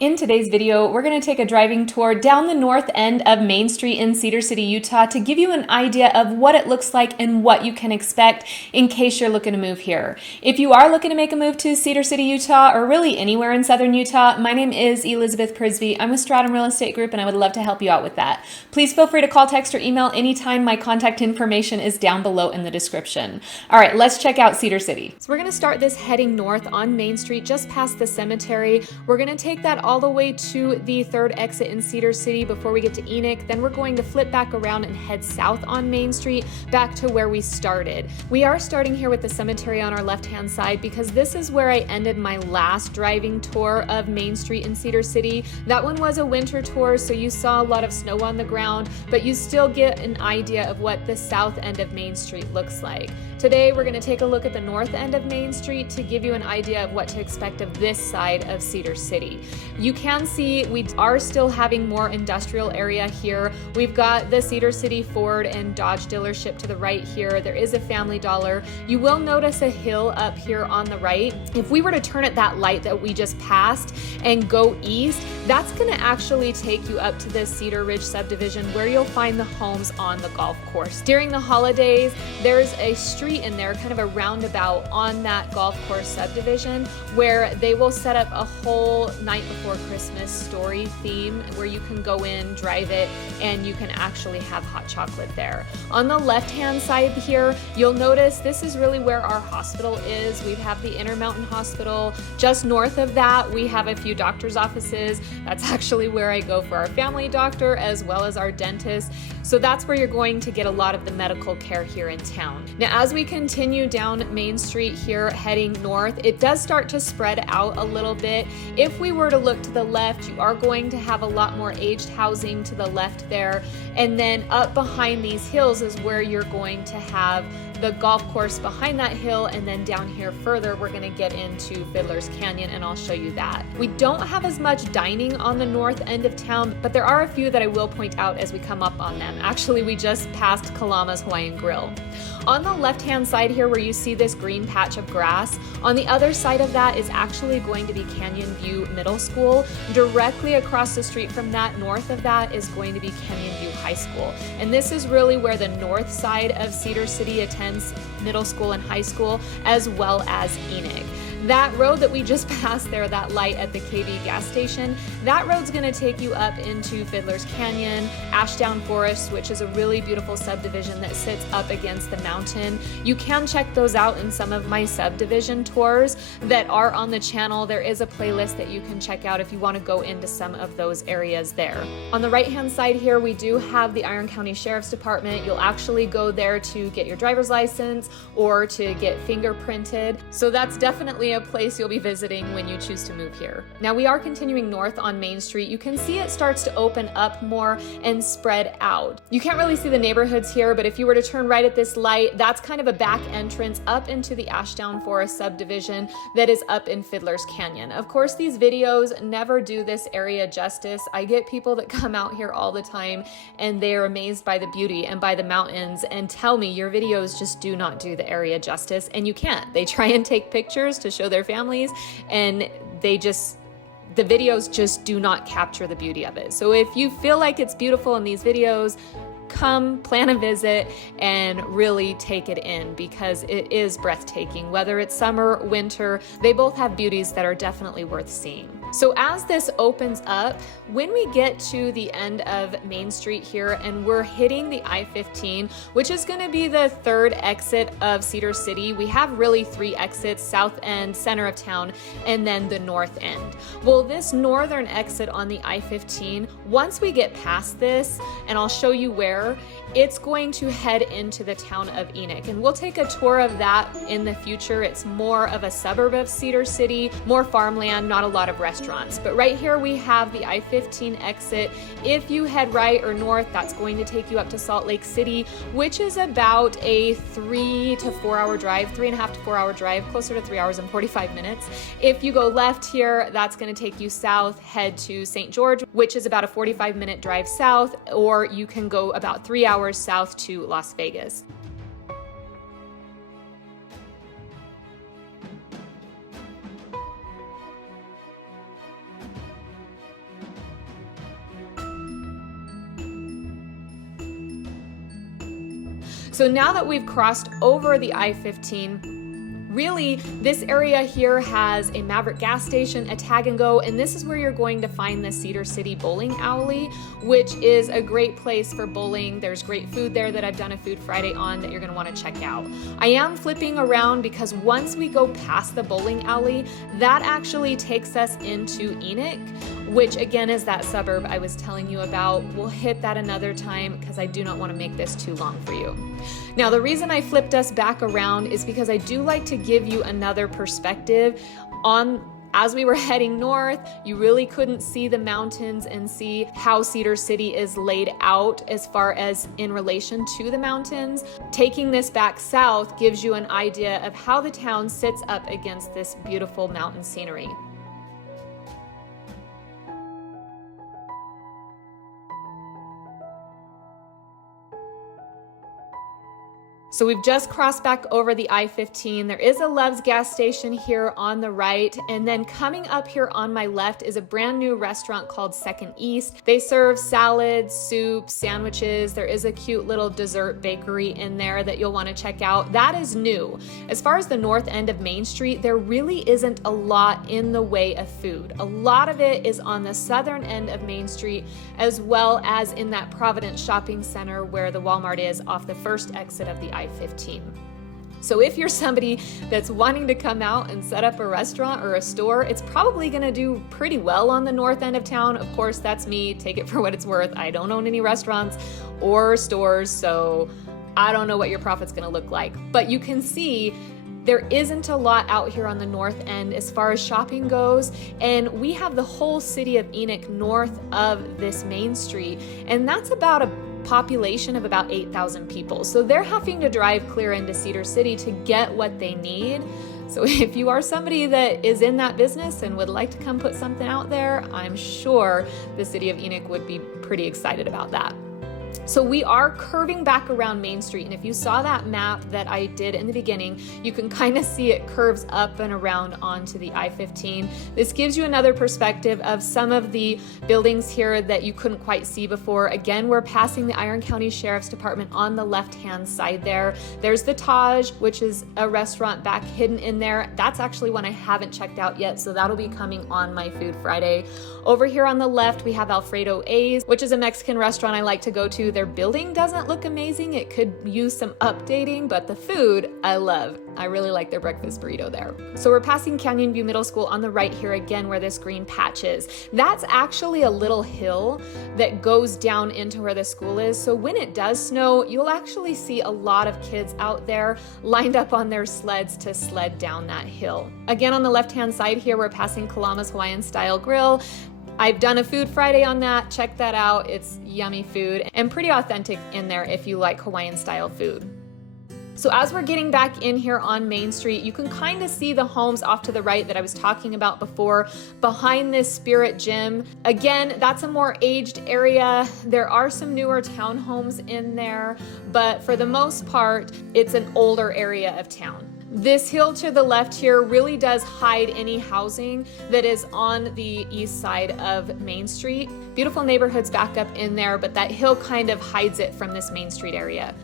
In today's video, we're going to take a driving tour down the north end of Main Street in Cedar City, Utah to give you an idea of what it looks like and what you can expect in case you're looking to move here. If you are looking to make a move to Cedar City, Utah, or really anywhere in southern Utah, my name is Elizabeth Prisbrey. I'm with Stratum Real Estate Group and I would love to help you out with that. Please feel free to call, text, or email anytime. My contact information is down below in the description. All right, let's check out Cedar City. So we're going to start this heading north on Main Street just past the cemetery. We're going to take that all the way to the third exit in Cedar City before we get to Enoch. Then we're going to flip back around and head south on Main Street back to where we started. We are starting here with the cemetery on our left-hand side because this is where I ended my last driving tour of Main Street in Cedar City. That one was a winter tour, so you saw a lot of snow on the ground, but you still get an idea of what the south end of Main Street looks like. Today, we're going to take a look at the north end of Main Street to give you an idea of what to expect of this side of Cedar City. You can see we are still having more industrial area here. We've got the Cedar City Ford and Dodge dealership to the right here. There is a Family Dollar. You will notice a hill up here on the right. If we were to turn at that light that we just passed and go east, that's going to actually take you up to the Cedar Ridge subdivision where you'll find the homes on the golf course. During the holidays, there's a street in there, kind of a roundabout on that golf course subdivision where they will set up a whole night before Christmas story theme where you can go in, drive it, and you can actually have hot chocolate there. On the left-hand side here, you'll notice this is really where our hospital is. We have the Intermountain Hospital. Just north of that, we have a few doctor's offices. That's actually where I go for our family doctor as well as our dentist. So that's where you're going to get a lot of the medical care here in town. Now, as we continue down Main Street here heading north, it does start to spread out a little bit. If we were to look to the left, you are going to have a lot more aged housing to the left there. And then up behind these hills is where you're going to have the golf course behind that hill, and then down here further we're going to get into Fiddler's Canyon and I'll show you that. We don't have as much dining on the north end of town, but there are a few that I will point out as we come up on them. Actually, we just passed Kalama's Hawaiian Grill. On the left-hand side here where you see this green patch of grass, on the other side of that is actually going to be Canyon View Middle School. Directly across the street from that, north of that, is going to be Canyon View High School. And this is really where the north side of Cedar City attends middle school and high school, as well as Enoch. That road that we just passed there, that light at the KB gas station, that road's going to take you up into Fiddler's Canyon, Ashdown Forest, which is a really beautiful subdivision that sits up against the mountain. You can check those out in some of my subdivision tours that are on the channel. There is a playlist that you can check out if you want to go into some of those areas there. On the right-hand side here, we do have the Iron County Sheriff's Department. You'll actually go there to get your driver's license or to get fingerprinted. So that's definitely a place you'll be visiting when you choose to move here. Now we are continuing north on Main Street. You can see it starts to open up more and spread out. You can't really see the neighborhoods here, but if you were to turn right at this light, that's kind of a back entrance up into the Ashdown Forest subdivision that is up in Fiddler's Canyon. Of course, these videos never do this area justice. I get people that come out here all the time and they are amazed by the beauty and by the mountains and tell me your videos just do not do the area justice, and you can't. They try and take pictures to show their families and the videos just do not capture the beauty of it. So if you feel like it's beautiful in these videos, come plan a visit and really take it in because it is breathtaking. Whether it's summer, winter, they both have beauties that are definitely worth seeing. So as this opens up, when we get to the end of Main Street here and we're hitting the I-15, which is going to be the third exit of Cedar City, we have really three exits: south end, center of town, and then the north end. Well, this northern exit on the I-15, once we get past this, and I'll show you where, it's going to head into the town of Enoch, and we'll take a tour of that in the future. It's more of a suburb of Cedar City, more farmland, not a lot of restaurants. But right here we have the I-15 exit. If you head right or north, that's going to take you up to Salt Lake City, which is about a 3 to 4 hour drive, 3.5 to 4 hour drive, closer to 3 hours and 45 minutes. If you go left here, that's going to take you south, head to St. George, which is about a 45-minute drive south, or you can go about 3 hours south to Las Vegas. So now that we've crossed over the I-15, really, this area here has a Maverick gas station, a Tag and Go, and this is where you're going to find the Cedar City Bowling Alley, which is a great place for bowling. There's great food there that I've done a Food Friday on that you're gonna wanna check out. I am flipping around because once we go past the bowling alley, that actually takes us into Enoch, which again is that suburb I was telling you about. We'll hit that another time because I do not want to make this too long for you. Now, the reason I flipped us back around is because I do like to give you another perspective on as we were heading north. You really couldn't see the mountains and see how Cedar City is laid out as far as in relation to the mountains. Taking this back south gives you an idea of how the town sits up against this beautiful mountain scenery. So we've just crossed back over the I-15. There is a Love's gas station here on the right. And then coming up here on my left is a brand new restaurant called Second East. They serve salads, soups, sandwiches. There is a cute little dessert bakery in there that you'll want to check out. That is new. As far as the north end of Main Street, there really isn't a lot in the way of food. A lot of it is on the southern end of Main Street, as well as in that Providence shopping center where the Walmart is off the first exit of the I-15. So if you're somebody that's wanting to come out and set up a restaurant or a store, it's probably gonna do pretty well on the north end of town. Of course, that's me, take it for what it's worth. I don't own any restaurants or stores, so I don't know what your profit's gonna look like. But you can see there isn't a lot out here on the north end as far as shopping goes, and we have the whole city of Enoch north of this Main Street, and that's about a population of about 8,000 people. So they're having to drive clear into Cedar City to get what they need. So if you are somebody that is in that business and would like to come put something out there, I'm sure the city of Enoch would be pretty excited about that. So we are curving back around Main Street, and if you saw that map that I did in the beginning, you can kind of see it curves up and around onto the I-15. This gives you another perspective of some of the buildings here that you couldn't quite see before. Again, we're passing the Iron County Sheriff's Department on the left-hand side there. There's the Taj, which is a restaurant back hidden in there. That's actually one I haven't checked out yet, so that'll be coming on my Food Friday. Over here on the left, we have Alfredo A's, which is a Mexican restaurant I like to go to. Their building doesn't look amazing. It could use some updating, but the food I love. I really like their breakfast burrito there. So we're passing Canyon View Middle School on the right here again where this green patch is. That's actually a little hill that goes down into where the school is. So when it does snow, you'll actually see a lot of kids out there lined up on their sleds to sled down that hill. Again, on the left-hand side here, we're passing Kalama's Hawaiian Style Grill. I've done a Food Friday on that. Check that out. It's yummy food and pretty authentic in there if you like Hawaiian style food. So as we're getting back in here on Main Street, you can kind of see the homes off to the right that I was talking about before behind this Spirit Gym. Again, that's a more aged area. There are some newer townhomes in there, but for the most part, it's an older area of town. This hill to the left here really does hide any housing that is on the east side of Main Street. Beautiful neighborhoods back up in there, but that hill kind of hides it from this Main Street area.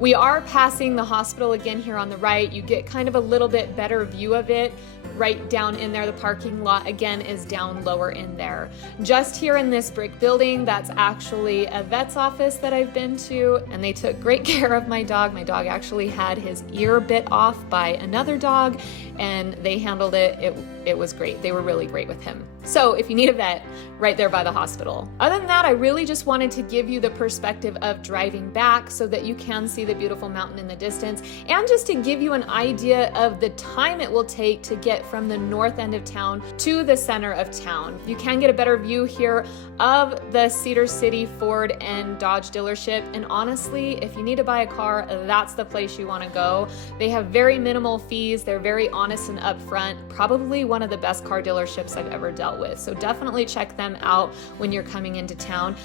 We are passing the hospital again here on the right. You get kind of a little bit better view of it. Right down in there, the parking lot again is down lower in there. Just here in this brick building, that's actually a vet's office that I've been to, and they took great care of my dog. My dog actually had his ear bit off by another dog, and they handled it. It was great. They were really great with him. So if you need a vet, right there by the hospital. Other than that, I really just wanted to give you the perspective of driving back so that you can see the beautiful mountain in the distance, and just to give you an idea of the time it will take to get from the north end of town to the center of town. You can get a better view here of the Cedar City Ford and Dodge dealership, and honestly, if you need to buy a car, that's the place you want to go. They have very minimal fees. They're very honest and upfront. Probably one of the best car dealerships I've ever dealt with. So definitely check them out when you're coming into town.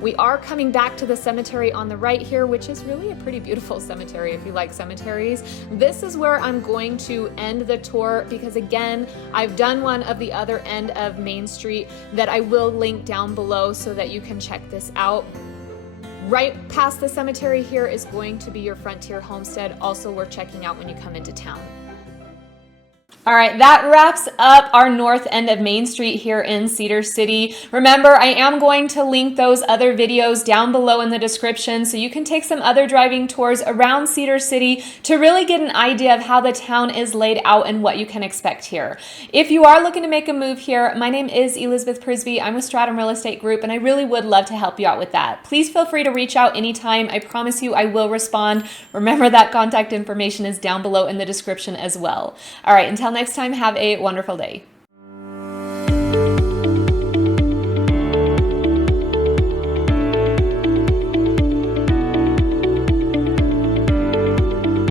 We are coming back to the cemetery on the right here, which is really a pretty beautiful cemetery if you like cemeteries. This is where I'm going to end the tour because again, I've done one of the other end of Main Street that I will link down below so that you can check this out. Right past the cemetery here is going to be your Frontier Homestead, also worth checking out when you come into town. All right, that wraps up our north end of Main Street here in Cedar City. Remember, I am going to link those other videos down below in the description so you can take some other driving tours around Cedar City to really get an idea of how the town is laid out and what you can expect here. If you are looking to make a move here, my name is Elizabeth Prisbrey. I'm with Stratum Real Estate Group, and I really would love to help you out with that. Please feel free to reach out anytime. I promise you I will respond. Remember that contact information is down below in the description as well. All right, until next time, have a wonderful day.